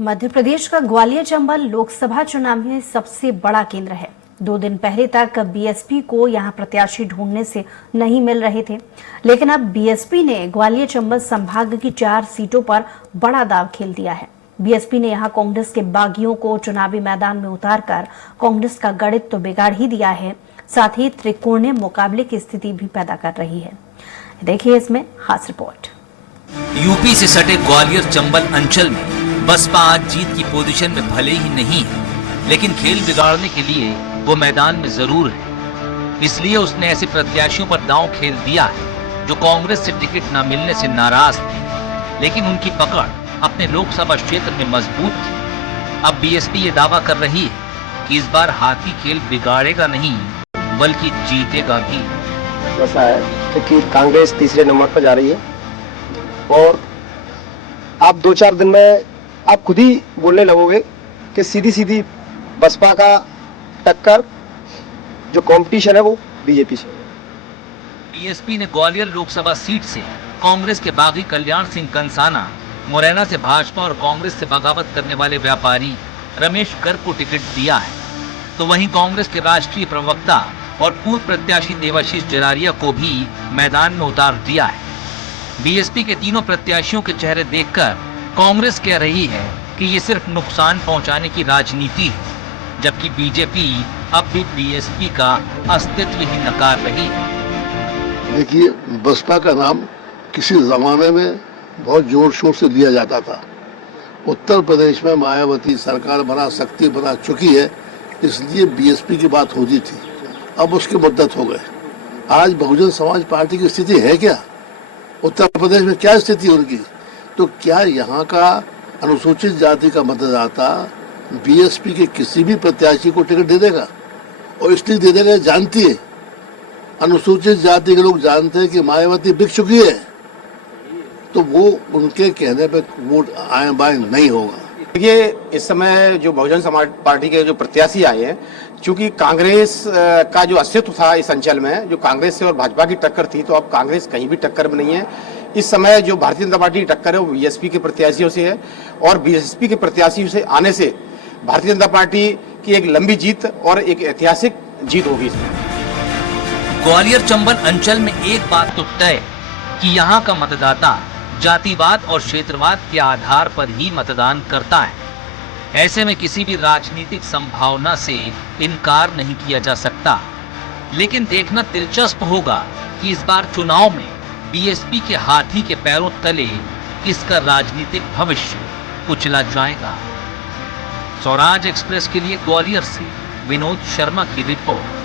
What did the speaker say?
मध्य प्रदेश का ग्वालियर चंबल लोकसभा चुनाव में सबसे बड़ा केंद्र है। 2 दिन पहले तक बीएसपी को यहां प्रत्याशी ढूंढने से नहीं मिल रहे थे, लेकिन अब बीएसपी ने ग्वालियर चंबल संभाग की 4 सीटों पर बड़ा दांव खेल दिया है। बीएसपी ने यहां कांग्रेस के बागियों को चुनावी मैदान में उतारकर कांग्रेस का गणित तो बिगाड़ ही दिया है, साथ ही त्रिकोणीय मुकाबले की स्थिति भी पैदा कर रही है। देखिए इसमें खास रिपोर्ट। यूपी से सटे ग्वालियर चंबल अंचल में बसपा आज जीत की पोजीशन में भले ही नहीं है, लेकिन खेल बिगाड़ने के लिए वो मैदान में जरूर है। इसलिए उसने ऐसे प्रत्याशियों पर दांव खेल दिया है जो कांग्रेस से टिकट न मिलने से नाराज थे, लेकिन उनकी पकड़ अपने लोकसभा क्षेत्र में मजबूत थी। अब बीएसपी ये दावा कर रही है कि इस बार हाथी खेल बिगाड़ेगा नहीं बल्कि जीतेगा भी। ऐसा है कि कांग्रेस तीसरे नंबर पर जा रही है और आप 2-4 दिन में आप खुद ही बोलने लगोगे कि सीधी सीधी बसपा का टक्कर जो कंपटीशन है वो बीजेपी से। बीएसपी ने ग्वालियर लोकसभा सीट से कांग्रेस के बागी कल्याण सिंह कंसाना, मुरैना से भाजपा और कांग्रेस से बगावत करने वाले व्यापारी रमेश गर्ग को टिकट दिया है, तो वहीं कांग्रेस के राष्ट्रीय प्रवक्ता और पूर्व प्रत्याशी देवाशीष जरारिया को भी मैदान में उतार दिया है। बीएसपी के तीनों प्रत्याशियों के चेहरे देखकर कांग्रेस कह रही है कि ये सिर्फ नुकसान पहुंचाने की राजनीति है, जबकि बीजेपी अब भी बीएसपी का अस्तित्व ही नकार रही है। देखिए, बसपा का नाम किसी जमाने में बहुत जोर शोर से लिया जाता था। उत्तर प्रदेश में मायावती सरकार बना शक्ति बना चुकी है, इसलिए बीएसपी की बात होती थी। अब उसकी मुद्दत हो गए। आज बहुजन समाज पार्टी की स्थिति है क्या? उत्तर प्रदेश में क्या स्थिति है उनकी? तो क्या यहाँ का अनुसूचित जाति का मतदाता बीएसपी के किसी भी प्रत्याशी को टिकट दे देगा? और इसलिए दे देगा, जानती है, अनुसूचित जाति के लोग जानते हैं कि मायावती बिक चुकी है, तो वो उनके कहने पे वोट आए बाएं नहीं होगा। देखिए, इस समय जो बहुजन समाज पार्टी के जो प्रत्याशी आए हैं, चूंकि कांग्रेस का जो अस्तित्व था इस अंचल में, जो कांग्रेस से और भाजपा की टक्कर थी, तो अब कांग्रेस कहीं भी टक्कर में नहीं है। इस समय जो भारतीय जनता पार्टी की टक्कर है वो बीएसपी के प्रत्याशियों से है, और बीएसपी के प्रत्याशियों से आने से भारतीय जनता पार्टी की एक लंबी जीत और एक ऐतिहासिक जीत होगी इसमें। ग्वालियर चंबल अंचल में एक बात तो तय कि यहाँ का मतदाता जातिवाद और क्षेत्रवाद के आधार पर ही मतदान करता है। ऐसे में किसी भी राजनीतिक संभावना से इनकार नहीं किया जा सकता, लेकिन देखना दिलचस्प होगा कि इस बार चुनाव में बीएसपी के हाथी के पैरों तले किसका राजनीतिक भविष्य कुचला जाएगा। स्वराज एक्सप्रेस के लिए ग्वालियर से विनोद शर्मा की रिपोर्ट।